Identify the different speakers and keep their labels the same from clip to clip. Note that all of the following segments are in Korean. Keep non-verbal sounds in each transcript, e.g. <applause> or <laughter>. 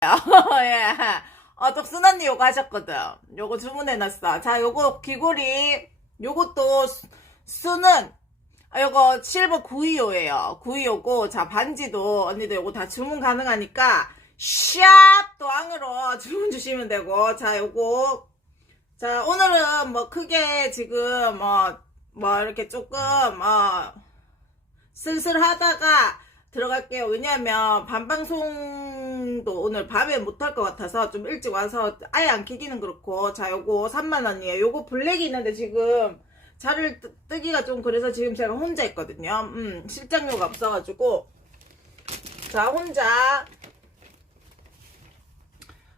Speaker 1: <laughs> 예. 어, 독순 언니 요거 하셨거든. 요거 주문해놨어. 자, 요거 귀걸이, 요것도 수- 수는, 아, 요거 실버 925예요. 925고, 자, 반지도 언니도 요거 다 주문 가능하니까, 샵 또앙으로 주문 주시면 되고, 자, 요거, 자, 오늘은 뭐 크게 지금, 뭐, 뭐 이렇게 조금, 어, 슬슬 하다가 들어갈게요. 왜냐면 반방송도 오늘 밤에 못할 것 같아서 좀 일찍 와서 아예 안 키기는 그렇고 자 요거 3만원이에요. 요거 블랙이 있는데 지금 자를 뜨- 뜨기가 좀 그래서 지금 제가 혼자 있거든요. 음 실장료가 없어가지고 자 혼자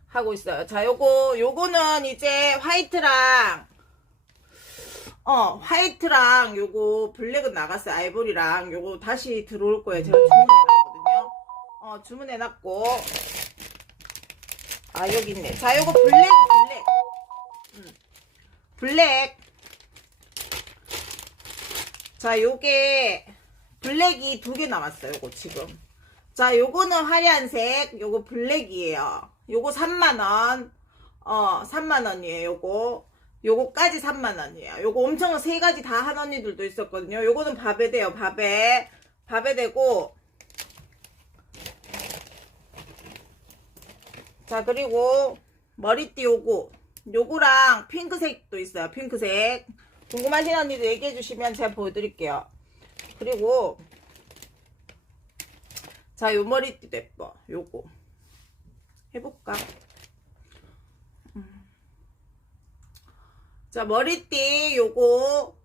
Speaker 1: 하고 있어요. 자 요거 요거는 이제 화이트랑 어, 화이트랑 요거 블랙은 나갔어요. 아이보리랑 요거 다시 들어올 거예요. 제가 주문해놨거든요. 어, 주문해놨고. 아, 여기 있네. 자, 요거 블랙, 블랙. 음. 블랙. 자, 요게 블랙이 두 개 남았어요. 요거 지금. 자, 요거는 화려한색, 요거 블랙이에요. 요거 3만원. 어, 3만원이에요, 요거. 요거까지 3만원이에요. 요거 엄청 세 가지 다 한 언니들도 있었거든요. 요거는 밥에 돼요, 밥에. 밥에 되고. 자, 그리고 머리띠 요거. 요거랑 핑크색도 있어요, 핑크색. 궁금하신 언니도 얘기해 주시면 제가 보여드릴게요. 그리고 자, 요 머리띠도 예뻐. 요거. 해볼까? 자, 머리띠 요거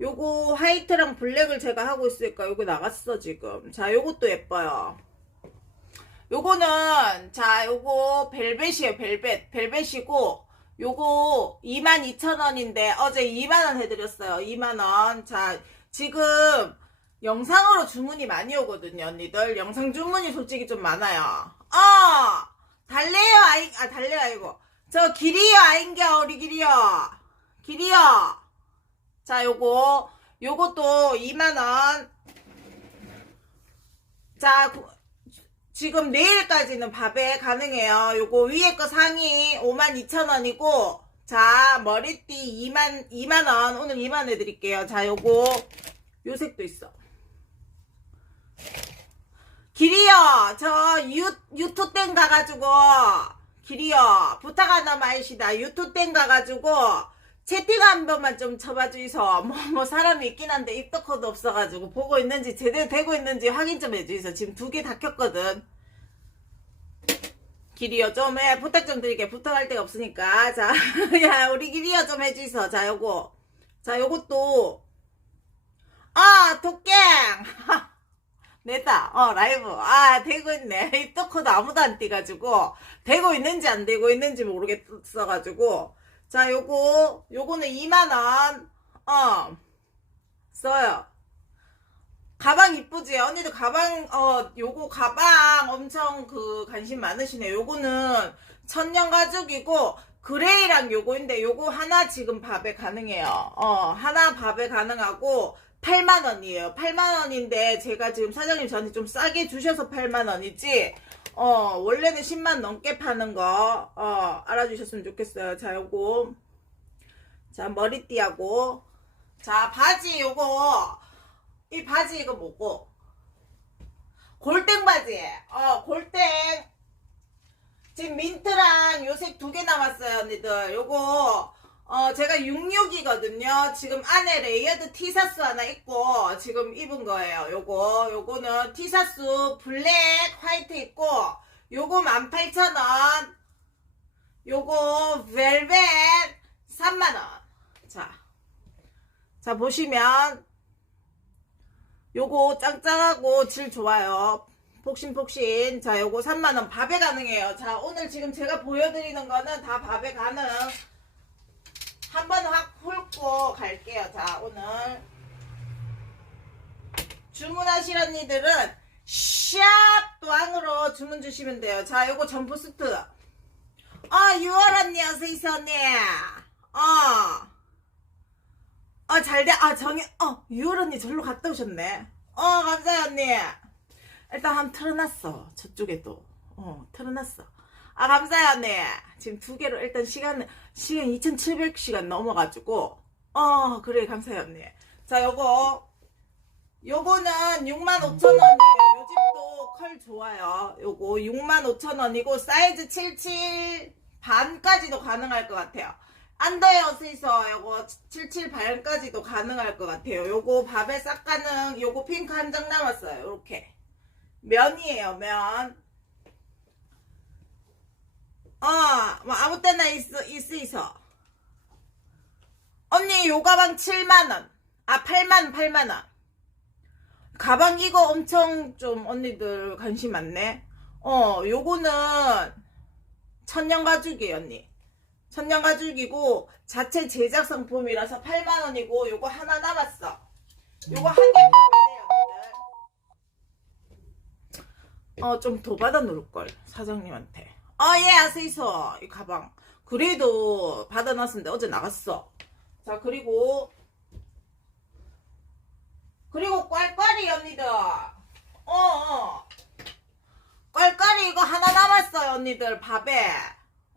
Speaker 1: 요거 화이트랑 블랙을 제가 하고 있으니까 요거 나갔어 지금. 자, 요것도 예뻐요. 요거는 자, 요거 벨벳이에요. 벨벳. 벨벳이고 요거 22,000원인데 어제 2만원 해드렸어요. 2만원. 자, 지금 영상으로 주문이 많이 오거든요, 언니들. 영상 주문이 솔직히 좀 많아요. 어! 달래요, 아이, 아, 달래요, 아이고. 저 길이요, 아인겨, 우리 길이요. 길이요. 자, 요거, 요것도 2만원. 자, 구- 지금 내일까지는 밥에 가능해요. 요거 위에 거 상의 52,000원이고, 자, 머리띠 2만, 2만원. 오늘 2만원 해드릴게요. 자, 요거, 요 색도 있어. 길이요, 저, 유, 유토 땡 가가지고, 길이요, 부탁 하나 마이시다. 유토땡 가가지고, 채팅 한 번만 좀 쳐봐 주이소. 뭐, 뭐, 사람이 있긴 한데, 입덕코도 없어가지고, 보고 있는지, 제대로 되고 있는지 확인 좀 해주이소. 지금 두 개 다 켰거든. 길이요, 좀 해. 부탁 좀 드릴게. 부탁할 데가 없으니까. 자, <laughs> 야, 우리 길이요, 좀 해주이소. 자, 요거. 자, 요것도, 아, 도깽! <laughs> 냈다. 어, 라이브. 아, 되고 있네. <laughs> 입덕코도 아무도 안 띄가지고, 되고 있는지 안 되고 있는지 모르겠어가지고, 자, 요거, 요거는 2만원, 어, 써요. 가방 이쁘지? 언니도 가방, 어, 요거 가방 엄청 그 관심 많으시네. 요거는 천년 가죽이고, 그레이랑 요거인데, 요거 하나 지금 밥에 가능해요. 어, 하나 밥에 가능하고, 8만원이에요. 8만원인데, 제가 지금 사장님 저한테 좀 싸게 주셔서 8만원이지, 어, 원래는 10만 넘게 파는 거, 어, 알아주셨으면 좋겠어요. 자, 요거. 자, 머리띠하고. 자, 바지 요거. 이 바지 이거 뭐고? 골땡 바지. 어, 골땡. 지금 민트랑 요색 두 개 남았어요, 언니들. 요거, 어, 제가 66이거든요. 지금 안에 레이어드 티셔츠 하나 입고 지금 입은 거예요. 요거, 요거는 티셔츠 블랙, 화이트 있고, 요거 18,000원. 요거 벨벳 3만원. 자. 자, 보시면, 요거 짱짱하고 질 좋아요. 폭신폭신. 자, 요거 3만원 밥에 가능해요. 자, 오늘 지금 제가 보여드리는 거는 다 밥에 가능. 한번 확 훑고 갈게요. 자, 오늘. 주문하실 언니들은 샵 또항으로 주문 주시면 돼요. 자, 요거 점프 스트. 어, 6월 언니 어서있어 언니. 어. 어, 잘 돼. 아, 정해. 어, 6월 언니 절로 갔다 오셨네. 어, 감사해요, 언니. 일단 한번 틀어놨어. 저쪽에도. 어, 틀어놨어. 아, 감사해요, 언니. 지금 두 개로 일단 시간, 시간 2,700시간 넘어가지고, 어, 그래, 감사해요, 언니. 자, 요거, 요거는 65,000원이에요. 요 집도 컬 좋아요. 요거 65,000원이고, 사이즈 77 반까지도 가능할 것 같아요. 안더에 어스있어 요거 77 반까지도 가능할 것 같아요. 요거 밥에 싹 가능, 요거 핑크 한 장 남았어요. 요렇게. 면이에요, 면. 어, 뭐 아무 때나 있어, 있어, 있어. 언니, 요 가방 7만원. 아, 8만, 8만원. 가방 이거 엄청 좀 언니들 관심 많네. 어, 요거는 천년 가죽이에요, 언니. 천년 가죽이고, 자체 제작 상품이라서 8만 원이고, 요거 하나 남았어. 요거 한개 받으세요, 언니들. 어, 좀 더 받아 놓을 걸, 사장님한테. 아, 예, 아세이서. 이 가방. 그래도 받아놨는데 어제 나갔어. 자, 그리고, 그리고 꽐ቋ리 언니들. 어, 어. 꽐ቋ리 이거 하나 남았어요, 언니들. 밥에.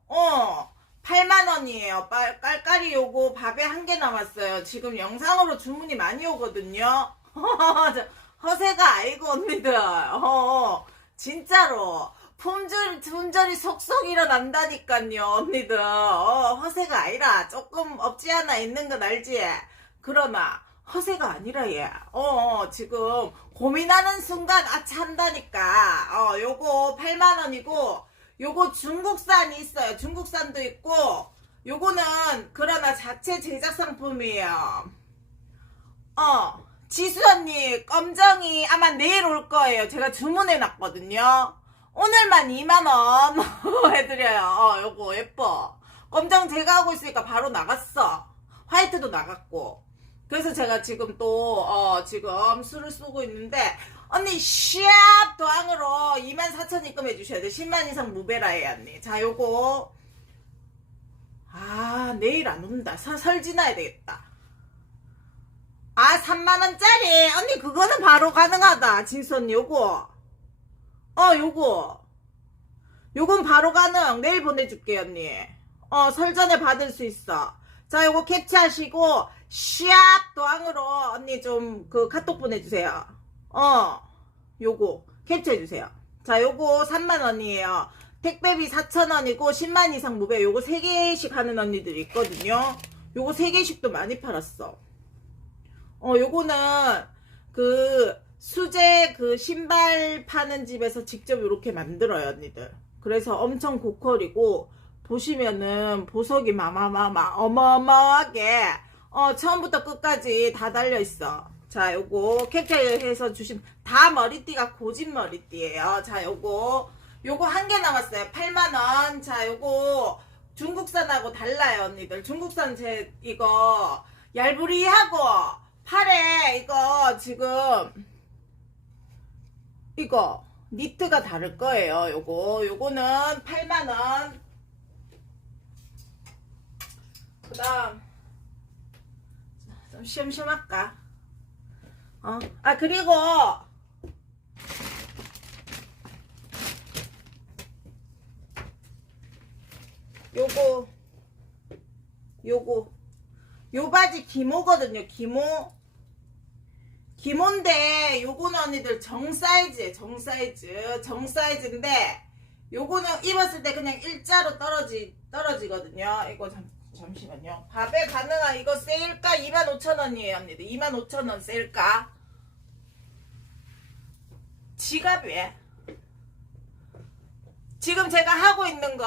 Speaker 1: 어. 8만원이에요. 깔깔이 요거 밥에 한 개 남았어요. 지금 영상으로 주문이 많이 오거든요. <laughs> 저 허세가 아니고, 언니들. 어, 어. 진짜로. 품절, 품절이 속속 일어난다니까요, 언니들. 어, 허세가 아니라 조금 없지 않아 있는 건 알지? 그러나, 허세가 아니라 얘. 어, 어, 지금 고민하는 순간 아차 한다니까. 어, 요거 8만원이고, 요거 중국산이 있어요. 중국산도 있고, 요거는 그러나 자체 제작 상품이에요. 어, 지수 언니, 검정이 아마 내일 올 거예요. 제가 주문해 놨거든요. 오늘만 2만원 <laughs> 해드려요. 어, 요거 예뻐. 검정 제가 하고 있으니까 바로 나갔어. 화이트도 나갔고. 그래서 제가 지금 또, 어, 지금 술을 쏘고 있는데, 언니, 샵 도항으로 24,000 입금해 주셔야 돼. 10만 이상 무배라에 언니. 자, 요거. 아, 내일 안 온다. 설, 설 지나야 되겠다. 아, 3만원짜리. 언니, 그거는 바로 가능하다. 언니, 요거. 어, 요거. 요건 바로 가능. 내일 보내줄게, 언니. 어, 설 전에 받을 수 있어. 자, 요거 캡처하시고, 샵 도항으로 언니 좀 그 카톡 보내주세요. 어, 요거 캡처해주세요. 자, 요거 3만원이에요. 택배비 4,000원이고 10만 이상 무배 요거 3개씩 하는 언니들이 있거든요. 요거 3개씩도 많이 팔았어. 어, 요거는 그 수제 그 신발 파는 집에서 직접 이렇게 만들어요, 언니들. 그래서 엄청 고퀄이고 보시면은 보석이 마마마마 어마어마하게 어 처음부터 끝까지 다 달려 있어. 자, 요거 캡처해서 주신 다 머리띠가 고진 머리띠예요. 자, 요거 요거 한 개 남았어요. 8만 원. 자, 요거 중국산하고 달라요, 언니들. 중국산 제 이거 얄부리하고 팔에 이거 지금 이거 니트가 다를 거예요. 요거 요거는 8만 원. 그 다음 좀 시험시험할까? 어? 아 그리고 요거 요거 요 바지 기모거든요. 기모 기모인데 요거는 언니들 정 사이즈에 정 사이즈 정 사이즈인데 요거는 입었을 때 그냥 일자로 떨어지 떨어지거든요. 이거 잠, 잠시만요. 밥에 가능한 이거 세일가 25,000원이에요, 언니들. 25,000원 세일가. 지갑에 지금 제가 하고 있는 거